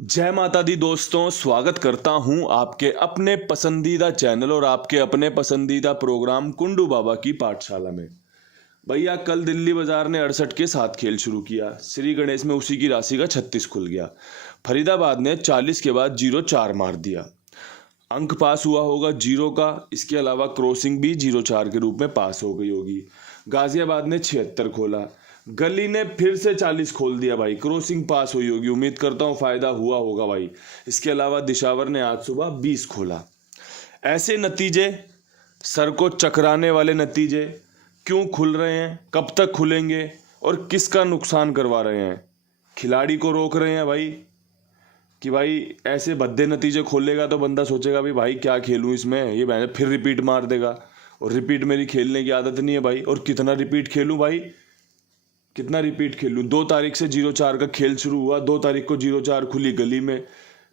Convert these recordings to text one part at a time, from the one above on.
जय माता दी दोस्तों, स्वागत करता हूं आपके अपने पसंदीदा चैनल और आपके अपने पसंदीदा प्रोग्राम कुंडू बाबा की पाठशाला में। भैया कल दिल्ली बाजार ने 68 के साथ खेल शुरू किया। श्री गणेश में उसी की राशि का 36 खुल गया। फरीदाबाद ने 40 के बाद 0-4 मार दिया। अंक पास हुआ होगा 0 का। इसके अलावा क्रॉसिंग भी 0-4 के रूप में पास हो गई होगी। गाजियाबाद ने 76 खोला। गली ने फिर से 40 खोल दिया भाई। क्रॉसिंग पास हुई होगी, उम्मीद करता हूँ फायदा हुआ होगा भाई। इसके अलावा दिशावर ने आज सुबह 20 खोला। ऐसे नतीजे, सर को चकराने वाले नतीजे क्यों खुल रहे हैं, कब तक खुलेंगे और किसका नुकसान करवा रहे हैं? खिलाड़ी को रोक रहे हैं भाई कि भाई ऐसे भद्दे नतीजे खोलेगा तो बंदा सोचेगा भाई क्या खेलूं इसमें, ये मैंने फिर रिपीट मार देगा। और रिपीट मेरी खेलने की आदत नहीं है भाई। और कितना रिपीट खेलूं भाई, कितना रिपीट खेलूं? 2 तारीख से 0-4 का खेल शुरू हुआ। 2 तारीख को 0-4 खुली गली में।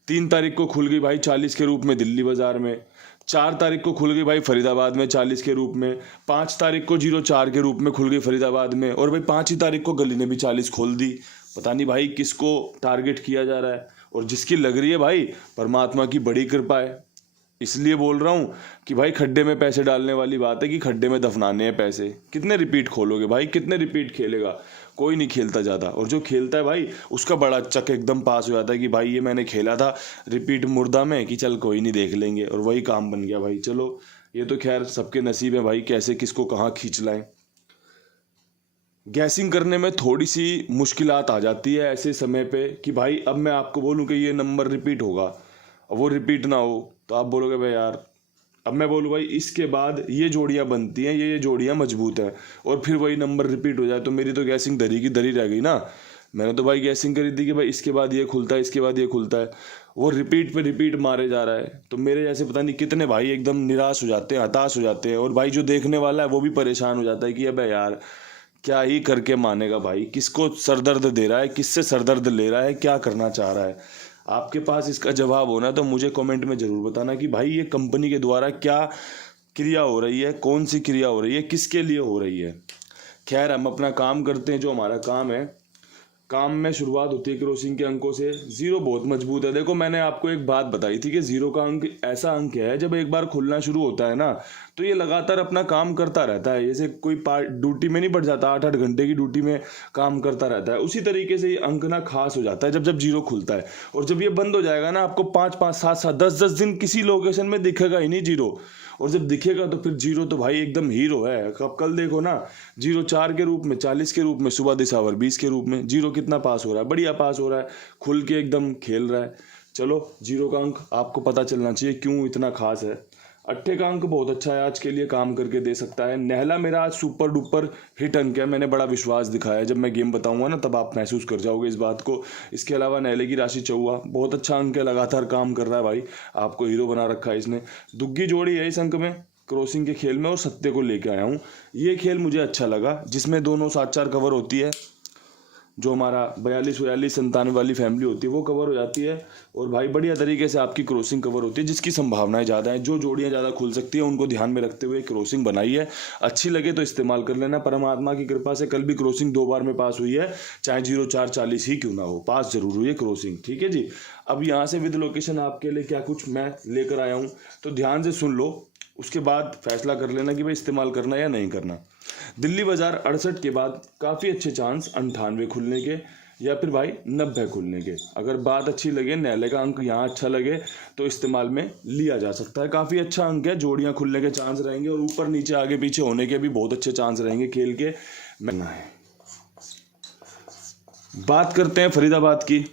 3 तारीख को खुल गई भाई 40 के रूप में दिल्ली बाजार में। 4 तारीख को खुल गई भाई फरीदाबाद में 40 के रूप में। 5 तारीख को 0-4 के रूप में खुल गई फरीदाबाद में। और भाई 5 ही तारीख को गली ने भी 40 खोल दी। पता नहीं भाई किसको टारगेट किया जा रहा है। और जिसकी लग रही है भाई, परमात्मा की बड़ी कृपा है। इसलिए बोल रहा हूँ कि भाई खड्डे में पैसे डालने वाली बात है कि खड्डे में दफनाने हैं पैसे। कितने रिपीट खोलोगे भाई, कितने रिपीट खेलेगा? कोई नहीं खेलता ज़्यादा। और जो खेलता है भाई उसका बड़ा चक एकदम पास हो जाता है कि भाई ये मैंने खेला था रिपीट मुर्दा में, कि चल कोई नहीं देख लेंगे, और वही काम बन गया भाई। चलो ये तो खैर सबके नसीब है भाई, कैसे किसको कहाँ खींच लाएं। गैसिंग करने में थोड़ी सी मुश्किलात आ जाती है ऐसे समय पे कि भाई अब मैं आपको बोलूँ कि ये नंबर रिपीट होगा और वो रिपीट ना हो तो आप बोलोगे भाई यार। अब मैं बोलूँ भाई इसके बाद ये जोड़ियाँ बनती हैं, ये जोड़ियाँ मजबूत है, और फिर वही नंबर रिपीट हो जाए तो मेरी तो गैसिंग दरी की दरी रह गई ना। मैंने तो भाई गैसिंग करी थी कि भाई इसके बाद ये खुलता है, इसके बाद ये खुलता है, वो रिपीट पे रिपीट मारे जा रहा है। तो मेरे जैसे पता नहीं कितने भाई एकदम निराश हो जाते हैं, हताश हो जाते हैं। और भाई जो देखने वाला है वो भी परेशान हो जाता है कि अबे यार क्या ही करके मानेगा भाई, किसको सरदर्द दे रहा है, किससे सरदर्द ले रहा है, क्या करना चाह रहा है। आपके पास इसका जवाब होना तो मुझे कमेंट में ज़रूर बताना कि भाई ये कंपनी के द्वारा क्या क्रिया हो रही है, कौन सी क्रिया हो रही है, किसके लिए हो रही है। खैर हम अपना काम करते हैं, जो हमारा काम है। काम में शुरुआत होती है क्रॉसिंग के अंकों से। 0 बहुत मजबूत है। देखो मैंने आपको एक बात बताई थी कि 0 का अंक ऐसा अंक है, जब एक बार खुलना शुरू होता है ना तो ये लगातार अपना काम करता रहता है। जैसे कोई ड्यूटी में नहीं बढ़ जाता, 8-8 घंटे की ड्यूटी में काम करता रहता है, उसी तरीके से ये अंक ना खास हो जाता है जब जब 0 खुलता है। और जब ये बंद हो जाएगा ना, आपको 5-5, 7-7, 10-10 दिन किसी लोकेशन में दिखेगा ही नहीं 0। और जब दिखेगा तो फिर 0 तो भाई एकदम हीरो है। अब कल देखो ना, 0-4 के रूप में, 40 के रूप में, सुबह दिशावर 20 के रूप में 0 कितना पास हो रहा है, बढ़िया पास हो रहा है, खुल के एकदम खेल रहा है। चलो 0 का अंक आपको पता चलना चाहिए क्यों इतना खास है। 8 का अंक बहुत अच्छा है, आज के लिए काम करके दे सकता है। नहला मेरा आज सुपर डुपर हिट अंक है, मैंने बड़ा विश्वास दिखाया है। जब मैं गेम बताऊंगा ना तब आप महसूस कर जाओगे इस बात को। इसके अलावा नहले की राशि 14 बहुत अच्छा अंक है, लगातार काम कर रहा है भाई, आपको हीरो बना रखा है इसने। दुग्गी जोड़ी है इस अंक में क्रॉसिंग के खेल में, और सत्य को लेके आया हूँ। ये खेल मुझे अच्छा लगा जिसमें दोनों 7-4 कवर होती है। जो हमारा 42-42-97 वाली फैमिली होती है वो कवर हो जाती है, और भाई बढ़िया तरीके से आपकी क्रॉसिंग कवर होती है, जिसकी संभावनाएं ज़्यादा हैं। जो जोड़ियां ज़्यादा खुल सकती है उनको ध्यान में रखते हुए क्रॉसिंग बनाई है। अच्छी लगे तो इस्तेमाल कर लेना। परमात्मा की कृपा से कल भी क्रॉसिंग 2 बार में पास हुई है, चाहे 0-4-40 ही क्यों ना हो, पास जरूर हुई है क्रॉसिंग। ठीक है जी। अब यहाँ से विद लोकेशन आपके लिए क्या कुछ मैं लेकर आया हूँ तो ध्यान से सुन लो, उसके बाद फैसला कर लेना कि भाई इस्तेमाल करना या नहीं करना। दिल्ली बाजार 68 के बाद काफ़ी अच्छे चांस 98 खुलने के या फिर भाई 90 खुलने के। अगर बात अच्छी लगे, नहले का अंक यहाँ अच्छा लगे तो इस्तेमाल में लिया जा सकता है। काफ़ी अच्छा अंक है, जोड़ियाँ खुलने के चांस रहेंगे और ऊपर नीचे आगे पीछे होने के भी बहुत अच्छे चांस रहेंगे खेल के। मैं बात करते हैं फरीदाबाद की।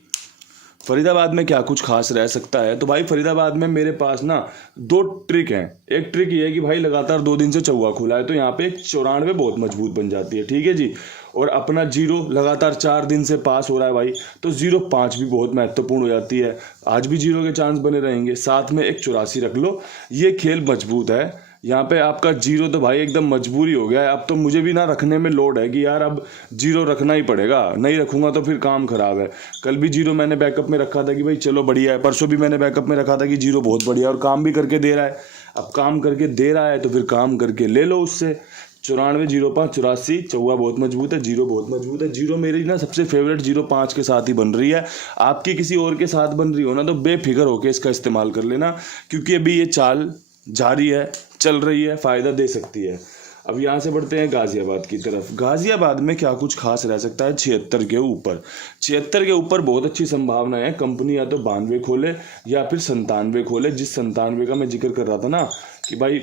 फरीदाबाद में क्या कुछ खास रह सकता है? तो भाई फरीदाबाद में मेरे पास ना 2 ट्रिक हैं। एक ट्रिक ये है कि भाई लगातार 2 दिन से चौवा खुला है तो यहाँ पे 94 बहुत मजबूत बन जाती है। ठीक है जी। और अपना 0 लगातार 4 दिन से पास हो रहा है भाई, तो 0-5 भी बहुत महत्वपूर्ण हो जाती है। आज भी 0 के चांस बने रहेंगे, साथ में एक 84 रख लो। ये खेल मजबूत है। यहाँ पे आपका 0 तो भाई एकदम मजबूरी हो गया है। अब तो मुझे भी ना रखने में लोड है कि यार अब 0 रखना ही पड़ेगा, नहीं रखूंगा तो फिर काम खराब है। कल भी 0 मैंने बैकअप में रखा था कि भाई चलो बढ़िया है। परसों भी मैंने बैकअप में रखा था कि 0 बहुत बढ़िया है और काम भी करके दे रहा है। अब काम करके दे रहा है तो फिर काम करके ले लो उससे। 940584। चौवा बहुत मजबूत है, 0 बहुत मजबूत है। 0 मेरी ना सबसे फेवरेट 05 के साथ ही बन रही है। आपकी किसी और के साथ बन रही हो ना तो बेफिक्र होकर इसका इस्तेमाल कर लेना, क्योंकि अभी ये चाल जारी है, चल रही है, फ़ायदा दे सकती है। अब यहाँ से बढ़ते हैं गाज़ियाबाद की तरफ। गाज़ियाबाद में क्या कुछ खास रह सकता है? 76 के ऊपर, 76 के ऊपर बहुत अच्छी संभावना है। कंपनी या तो 92 खोले या फिर 97 खोले। जिस 97 का मैं जिक्र कर रहा था ना कि भाई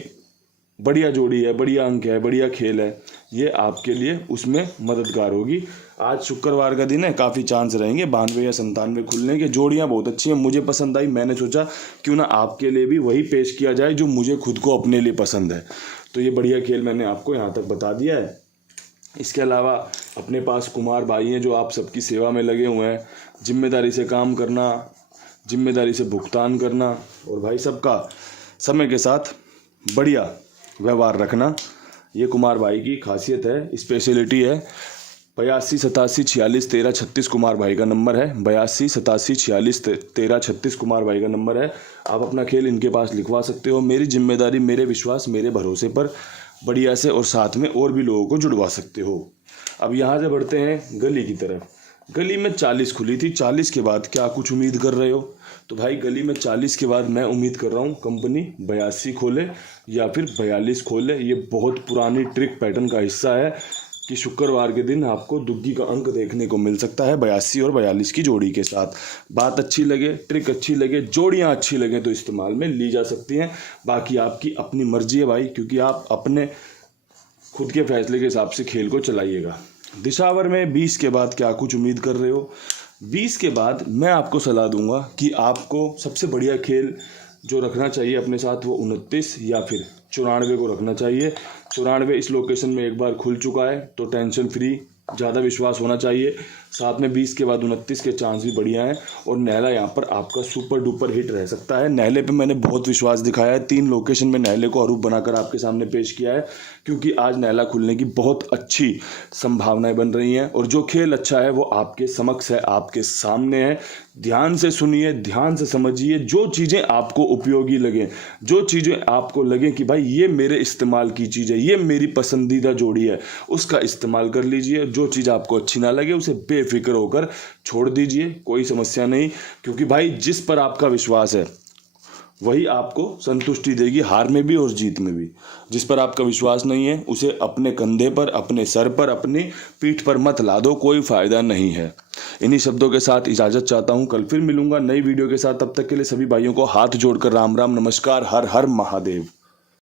बढ़िया जोड़ी है, बढ़िया अंक है, बढ़िया खेल है, ये आपके लिए उसमें मददगार होगी। आज शुक्रवार का दिन है, काफ़ी चांस रहेंगे 92 या 97 खुलने के। जोड़ियाँ बहुत अच्छी हैं, मुझे पसंद आई। मैंने सोचा क्यों ना आपके लिए भी वही पेश किया जाए जो मुझे खुद को अपने लिए पसंद है। तो ये बढ़िया खेल मैंने आपको यहाँ तक बता दिया है। इसके अलावा अपने पास कुमार भाई हैं जो आप सबकी सेवा में लगे हुए हैं। जिम्मेदारी से काम करना, जिम्मेदारी से भुगतान करना और भाई सबका समय के साथ बढ़िया व्यवहार रखना, ये कुमार भाई की खासियत है, स्पेशलिटी है। 82 87 46 13 36 कुमार भाई का नंबर है। 82 87 46 13 36 कुमार भाई का नंबर है। आप अपना खेल इनके पास लिखवा सकते हो। मेरी जिम्मेदारी, मेरे विश्वास, मेरे भरोसे पर बढ़िया से और साथ में और भी लोगों को जुड़वा सकते हो। अब यहाँ से बढ़ते हैं गली की तरफ। गली में 40 खुली थी। 40 के बाद क्या कुछ उम्मीद कर रहे हो? तो भाई गली में 40 के बाद मैं उम्मीद कर रहा हूँ कंपनी 82 खोले या फिर 42 खोले। ये बहुत पुरानी ट्रिक पैटर्न का हिस्सा है कि शुक्रवार के दिन आपको दुग्गी का अंक देखने को मिल सकता है 82 और 42 की जोड़ी के साथ। बात अच्छी लगे, ट्रिक अच्छी लगे, जोड़ियाँ अच्छी लगे तो इस्तेमाल में ली जा सकती हैं। बाकी आपकी अपनी मर्जी है भाई, क्योंकि आप अपने खुद के फैसले के हिसाब से खेल को चलाइएगा। दिशावर में 20 के बाद क्या कुछ उम्मीद कर रहे हो? 20 के बाद मैं आपको सलाह दूंगा कि आपको सबसे बढ़िया खेल जो रखना चाहिए अपने साथ वो 29 या फिर 94 को रखना चाहिए। 94 इस लोकेशन में एक बार खुल चुका है तो टेंशन फ्री, ज़्यादा विश्वास होना चाहिए। साथ में 20 के बाद 29 के चांस भी बढ़िया हैं और नहला यहाँ पर आपका सुपर डुपर हिट रह सकता है। नहले पे मैंने बहुत विश्वास दिखाया है। 3 लोकेशन में नहले को अरूप बनाकर आपके सामने पेश किया है, क्योंकि आज नहला खुलने की बहुत अच्छी संभावनाएं बन रही हैं और जो खेल अच्छा है वो आपके समक्ष है, आपके सामने है। ध्यान से सुनिए, ध्यान से समझिए। जो चीज़ें आपको उपयोगी लगें, जो चीज़ें आपको लगें कि भाई ये मेरे इस्तेमाल की चीज़ है, ये मेरी पसंदीदा जोड़ी है, उसका इस्तेमाल कर लीजिए। जो चीज़ आपको अच्छी ना लगे उसे बेफिक्र होकर छोड़ दीजिए, कोई समस्या नहीं। क्योंकि भाई जिस पर आपका विश्वास है वही आपको संतुष्टि देगी, हार में भी और जीत में भी। जिस पर आपका विश्वास नहीं है उसे अपने कंधे पर, अपने सर पर, अपनी पीठ पर मत ला दो, कोई फ़ायदा नहीं है। इन्हीं शब्दों के साथ इजाज़त चाहता हूँ। कल फिर मिलूंगा नई वीडियो के साथ। तब तक के लिए सभी भाइयों को हाथ जोड़कर राम राम, नमस्कार, हर हर महादेव।